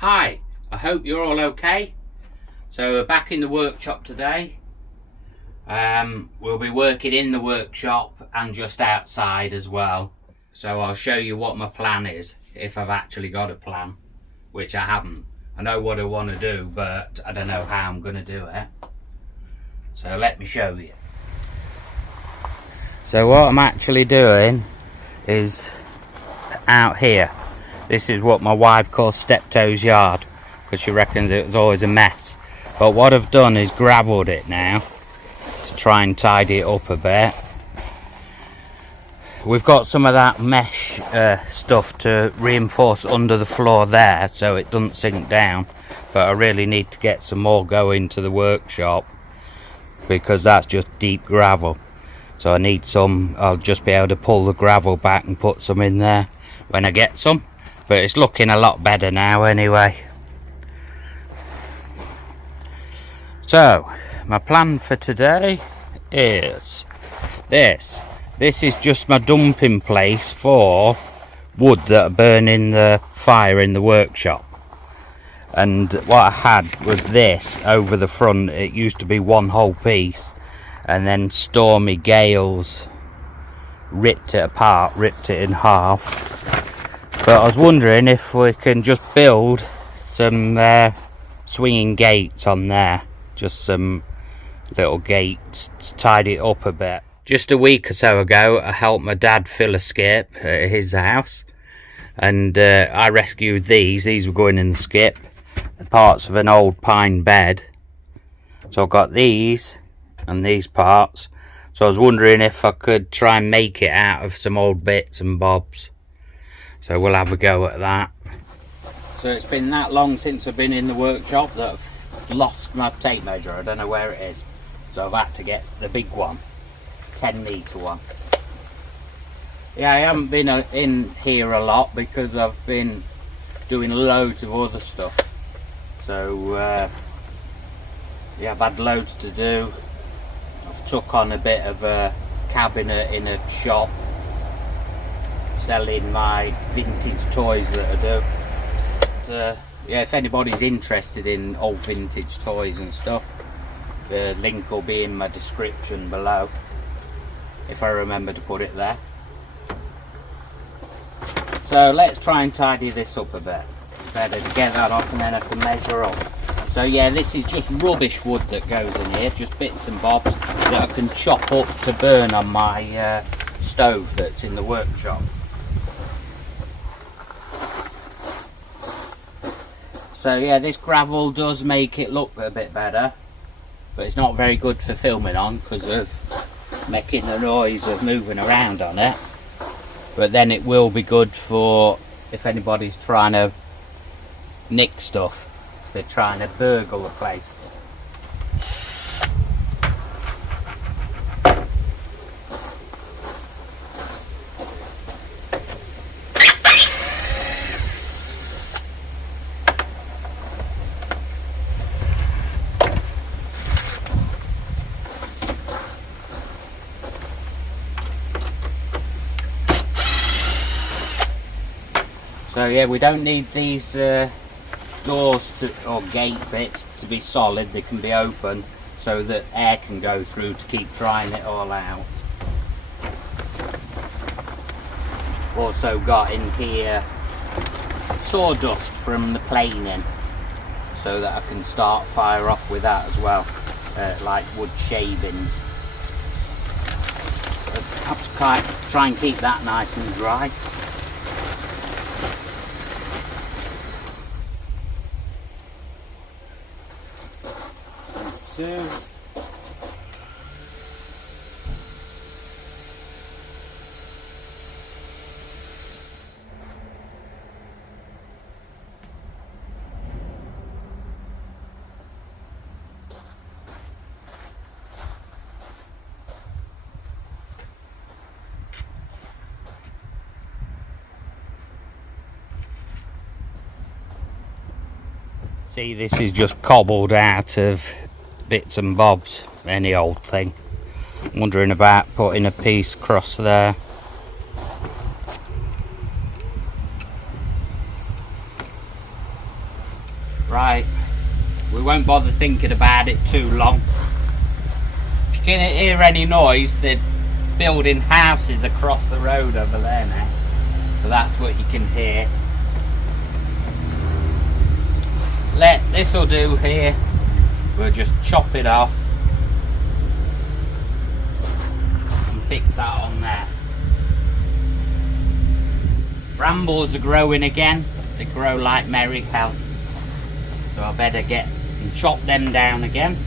Hi, I hope you're all okay. So we're back in the workshop today. We'll be working in the workshop and just outside as well. So I'll show you what my plan is, if I've actually got a plan, which I haven't. I know what I want to do, but I don't know how I'm going to do it. So let me show you. So what I'm actually doing is out here. This is what my wife calls Steptoe's yard, because she reckons it was always a mess. But what I've done is gravelled it now to try and tidy it up a bit. We've got some of that mesh stuff to reinforce under the floor there so it doesn't sink down. But I really need to get some more going to the workshop, because that's just deep gravel. So I need some. I'll just be able to pull the gravel back and put some in there when I get some. But it's looking a lot better now anyway. So my plan for today is this. This is just my dumping place for wood that I burn in the fire in the workshop. And what I had was this over the front. It used to be one whole piece, and then stormy gales ripped it apart, ripped it in half. But I was wondering if we can just build some swinging gates on there. Just some little gates to tidy it up a bit. Just a week or so ago, I helped my dad fill a skip at his house. And I rescued these. These were going in the skip. The parts of an old pine bed. So I've got these and these parts. So I was wondering if I could try and make it out of some old bits and bobs. So we'll have a go at that. So it's been that long since I've been in the workshop that I've lost my tape measure. I don't know where it is. So I've had to get the big one, 10 metre one. Yeah, I haven't been in here a lot because I've been doing loads of other stuff. So yeah, I've had loads to do. I've took on a bit of a cabinet in a shop, selling my vintage toys that I do. But, yeah, if anybody's interested in old vintage toys and stuff, the link will be in my description below, if I remember to put it there. So let's try and tidy this up a bit. Better to get that off and then I can measure up. So yeah, this is just rubbish wood that goes in here, just bits and bobs that I can chop up to burn on my stove that's in the workshop. So yeah, this gravel does make it look a bit better, but it's not very good for filming on because of making the noise of moving around on it. But then it will be good for if anybody's trying to nick stuff, if they're trying to burgle the place. So yeah, we don't need these doors or gate bits to be solid. They can be open so that air can go through to keep drying it all out. Also got in here sawdust from the planing, so that I can start fire off with that as well, like wood shavings. So I have to try and keep that nice and dry. See, this is just cobbled out of bits and bobs, any old thing. I'm wondering about putting a piece across there. Right, we won't bother thinking about it too long. If you can hear any noise, they're building houses across the road over there now, so that's what you can hear. This will do here. We'll just chop it off and fix that on there. Brambles are growing again. They grow like merry hell, so I better get and chop them down again.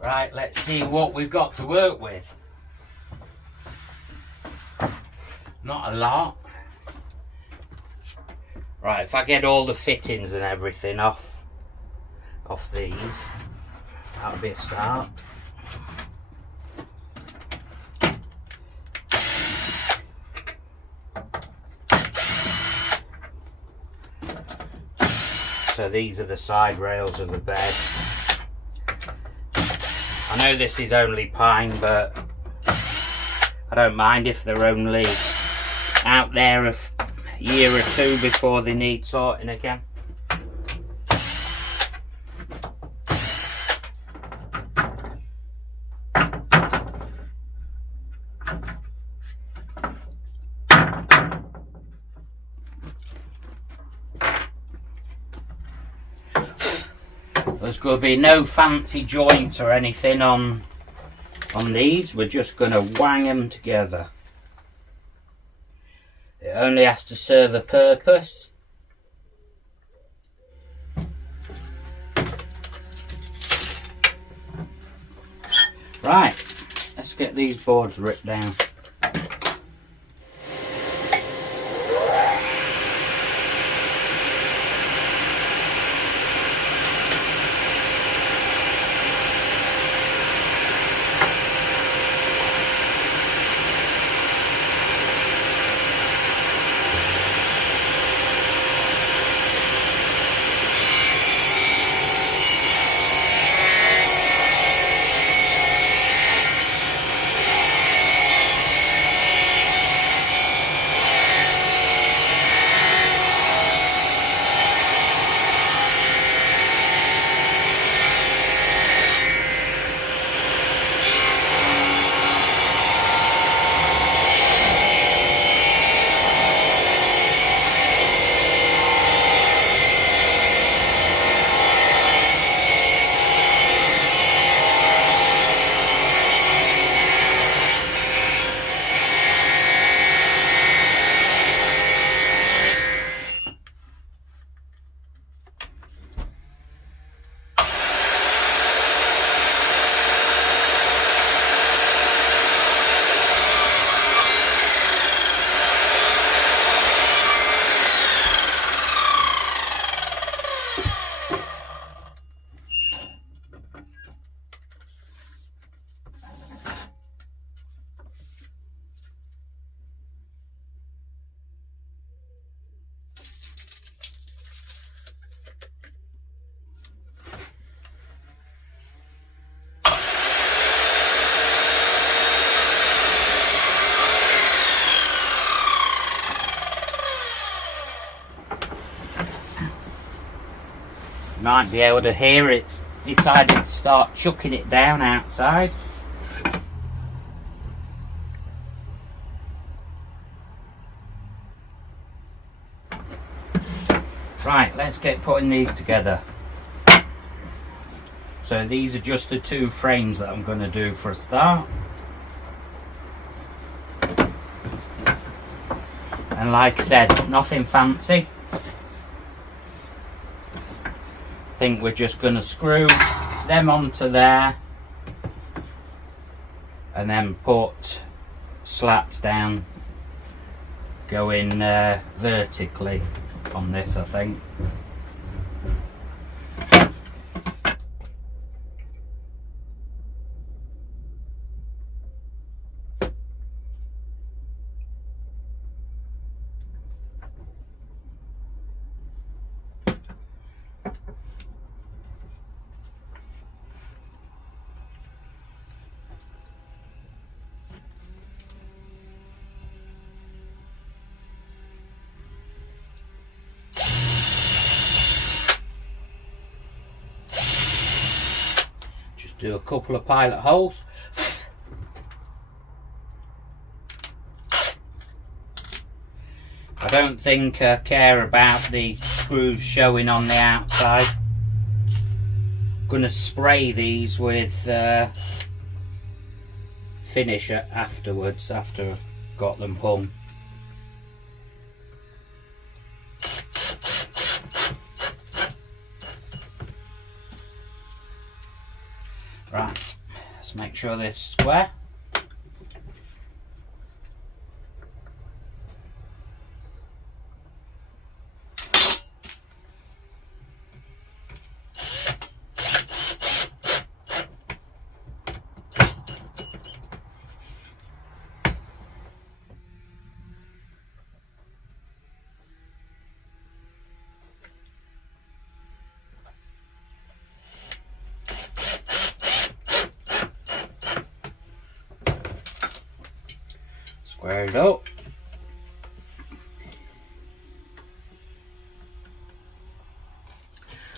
Right, let's see what we've got to work with. Not a lot. Right, if I get all the fittings and everything off these, that'll be a start. So these are the side rails of the bed. I know this is only pine, but I don't mind if they're only out there a year or two before they need sorting again. There's going to be no fancy joint or anything on these. We're just going to wang them together. It only has to serve a purpose. Right, let's get these boards ripped down. You might be able to hear it's decided to start chucking it down outside. Right, let's get putting these together. So these are just the 2 frames that I'm going to do for a start. And like I said, nothing fancy. I think we're just going to screw them onto there and then put slats down going vertically on this, I think. Do a couple of pilot holes. I don't think I care about the screws showing on the outside. I'm going to spray these with finisher afterwards, after I've got them hung. Right, let's make sure they're square. Square it up.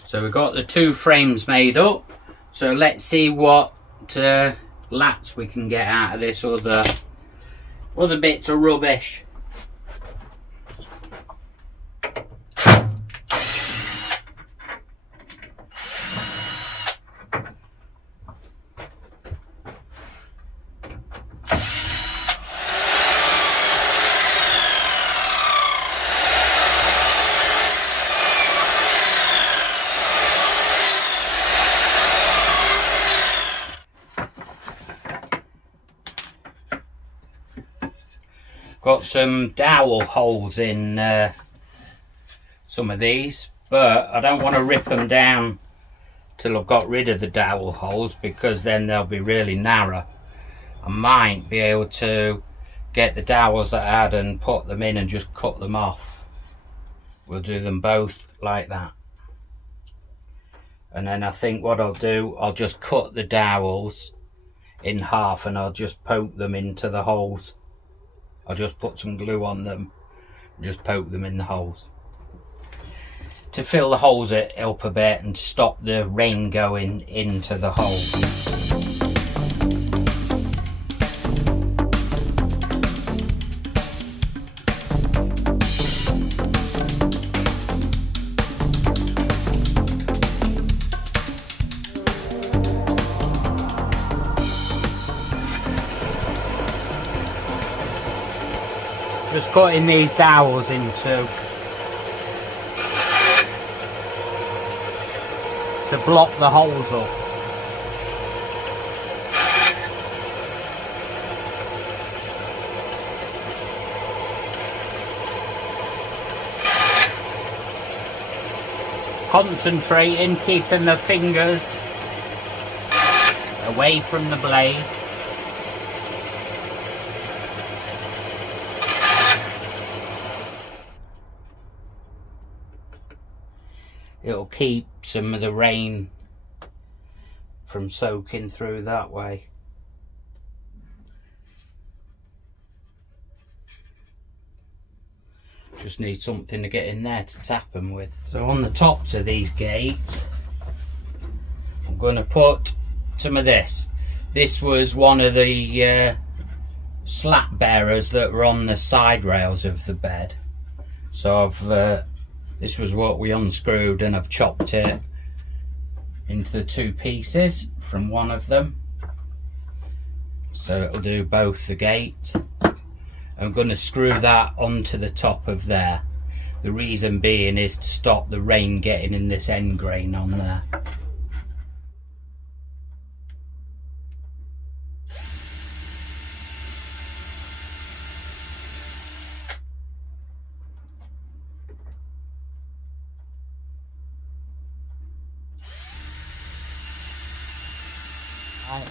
So we've got the 2 frames made up. So let's see what lats we can get out of this other bits of rubbish. Got some dowel holes in some of these, but I don't want to rip them down till I've got rid of the dowel holes, because then they'll be really narrow. I might be able to get the dowels that I had and put them in and just cut them off. We'll do them both like that. And then I think what I'll do, I'll just cut the dowels in half and I'll just poke them into the holes. I'll just put some glue on them and just poke them in the holes to fill the holes up a bit and stop the rain going into the holes. Just cutting these dowels into to block the holes up. Concentrating, keeping the fingers away from the blade. It'll keep some of the rain from soaking through that way. Just need something to get in there to tap them with. So on the tops of these gates, going to put some of this. This was one of the slat bearers that were on the side rails of the bed. So this was what we unscrewed, and I've chopped it into the two pieces from one of them. So it'll do both the gate. I'm going to screw that onto the top of there. The reason being is to stop the rain getting in this end grain on there.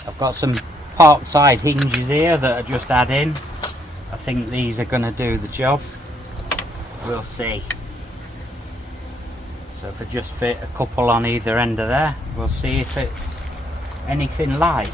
I've got some parkside hinges here that I just add in. I think these are going to do the job. We'll see. So if I just fit a couple on either end of there, we'll see if it's anything like.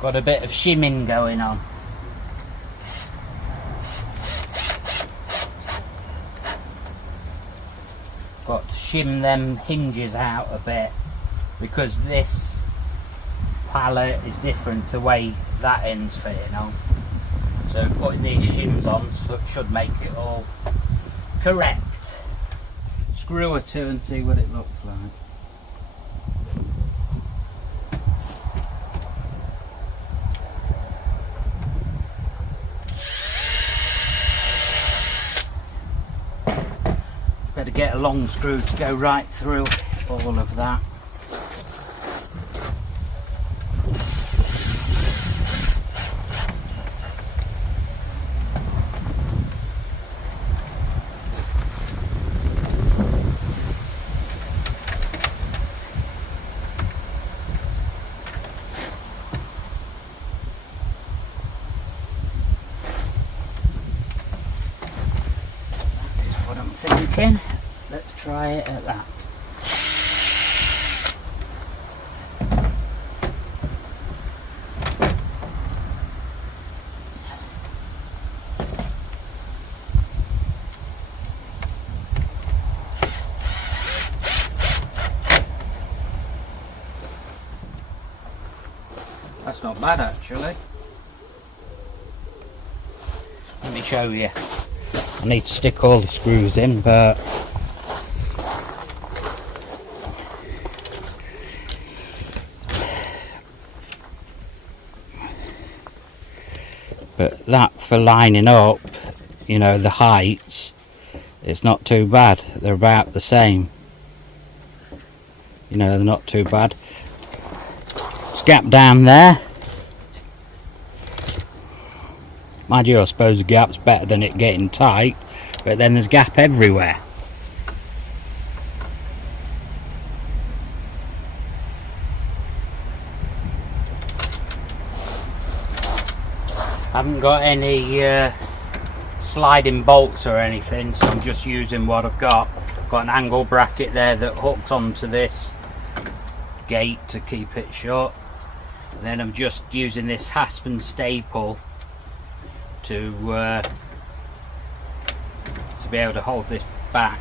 Got a bit of shimming going on. Got to shim them hinges out a bit because this pallet is different to the way that end's fitting on. So putting these shims on should make it all correct. Screw or two and see what it looks like. Better get a long screw to go right through all of that. That is what I'm thinking. Let's try it at that. That's not bad actually. Let me show you. I need to stick all the screws in, but that for lining up, you know, the heights, it's not too bad. They're about the same. You know, they're not too bad. It's gap down there. Mind you, I suppose the gap's better than it getting tight, but then there's gap everywhere. I haven't got any sliding bolts or anything, so I'm just using what I've got. Got an angle bracket there that hooks onto this gate to keep it shut. And then I'm just using this hasp and staple to be able to hold this back,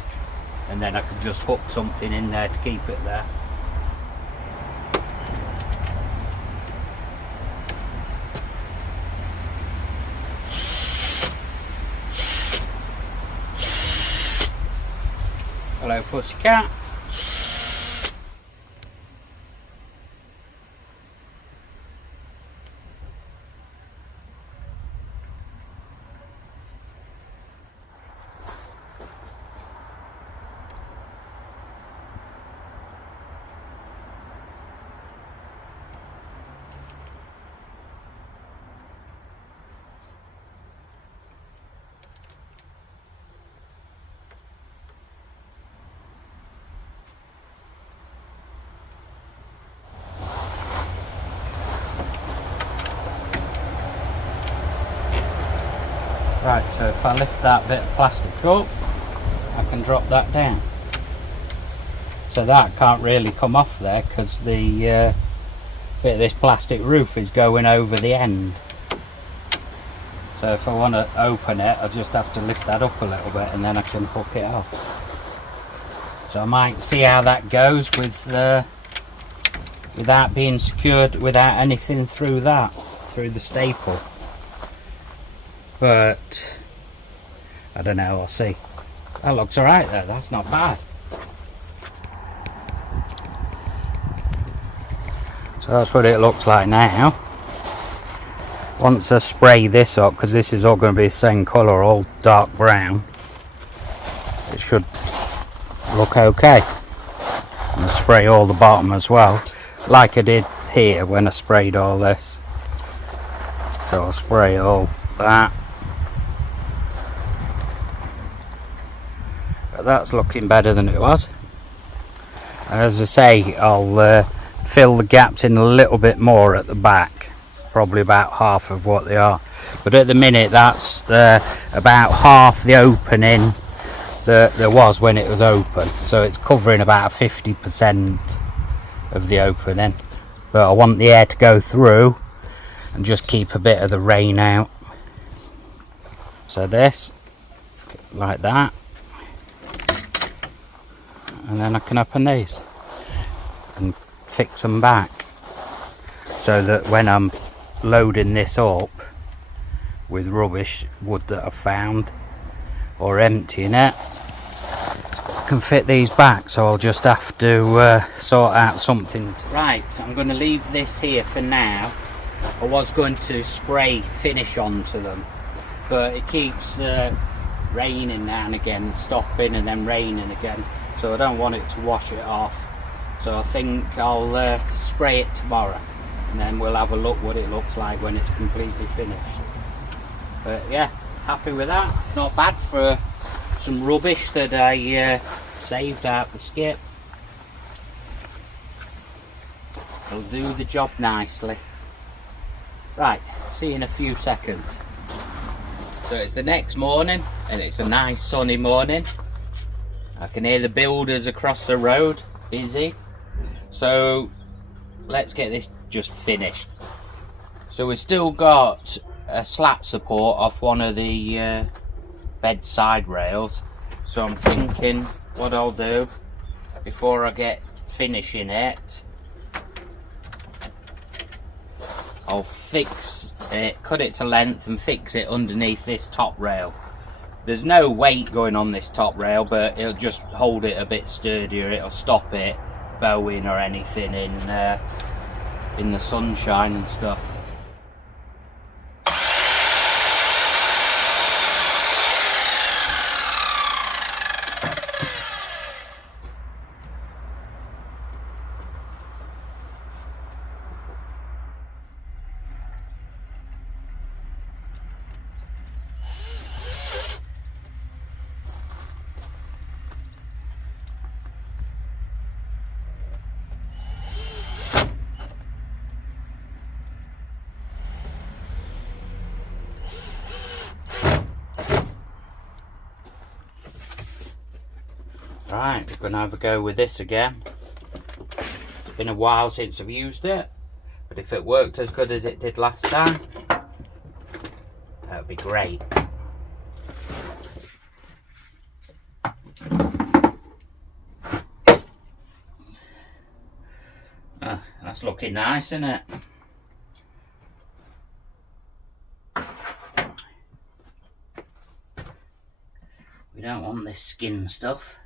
and then I can just hook something in there to keep it there. Hello, pussycat. Right, so if I lift that bit of plastic up, I can drop that down. So that can't really come off there because the bit of this plastic roof is going over the end. So if I want to open it, I just have to lift that up a little bit and then I can hook it off. So I might see how that goes with without being secured, without anything through that, through the staple. But I don't know, I'll see. That looks alright though, that's not bad. So that's what it looks like now. Once I spray this up, because this is all going to be the same colour, all dark brown, it should look okay. And I'll spray all the bottom as well, like I did here when I sprayed all this. So I'll spray all that. But that's looking better than it was. And as I say, I'll fill the gaps in a little bit more at the back, probably about half of what they are. But at the minute, that's about half the opening that there was when it was open. So it's covering about 50% of the opening. But I want the air to go through and just keep a bit of the rain out. So this, like that. And then I can open these and fix them back so that when I'm loading this up with rubbish, wood that I've found, or emptying it, I can fit these back. So I'll just have to sort out something. Right, I'm going to leave this here for now. I was going to spray finish onto them, but it keeps raining now and again, stopping and then raining again. So I don't want it to wash it off. So I think I'll spray it tomorrow and then we'll have a look what it looks like when it's completely finished. But yeah, happy with that. Not bad for some rubbish that I saved out the skip. It'll do the job nicely. Right, see you in a few seconds. So it's the next morning and it's a nice sunny morning. I can hear the builders across the road, busy. So let's get this just finished. So we've still got a slat support off one of the bedside rails. So I'm thinking what I'll do before I get finishing it, I'll fix it, cut it to length and fix it underneath this top rail. There's no weight going on this top rail, but it'll just hold it a bit sturdier. It'll stop it bowing or anything in the sunshine and stuff. Right, we're going to have a go with this again. It's been a while since I've used it, but if it worked as good as it did last time, that would be great. That's looking nice, isn't it? We don't want this skin stuff.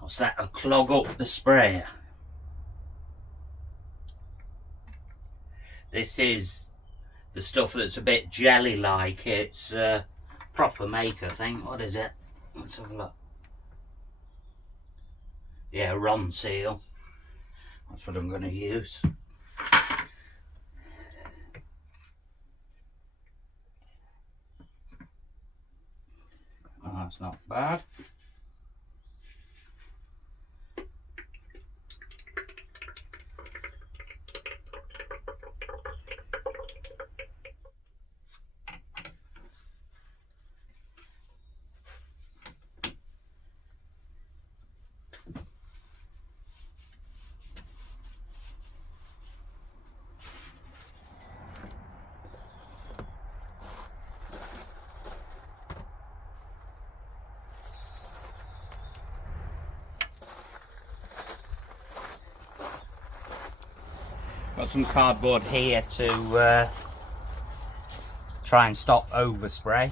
Else that'll clog up the sprayer. This is the stuff that's a bit jelly-like. It's proper make, I think. What is it? Let's have a look. Yeah, Ron seal. That's what I'm going to use. Oh, that's not bad. Got some cardboard here to try and stop overspray.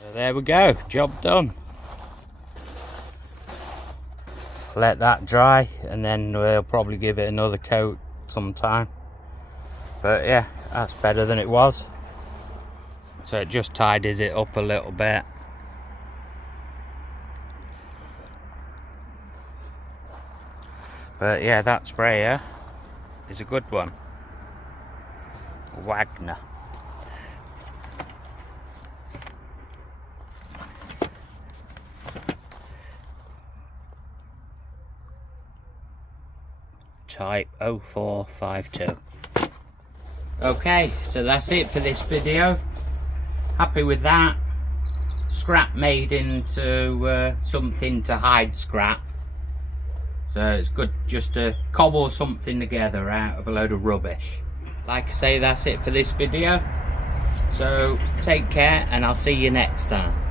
So there we go, job done. Let that dry and then we'll probably give it another coat sometime. But yeah, that's better than it was. So it just tidies it up a little bit. But yeah, that sprayer is a good one. Wagner. Type 0452. Okay, so that's it for this video. Happy with that. Scrap made into something to hide scrap. So it's good just to cobble something together out of a load of rubbish. Like I say, that's it for this video. So take care and I'll see you next time.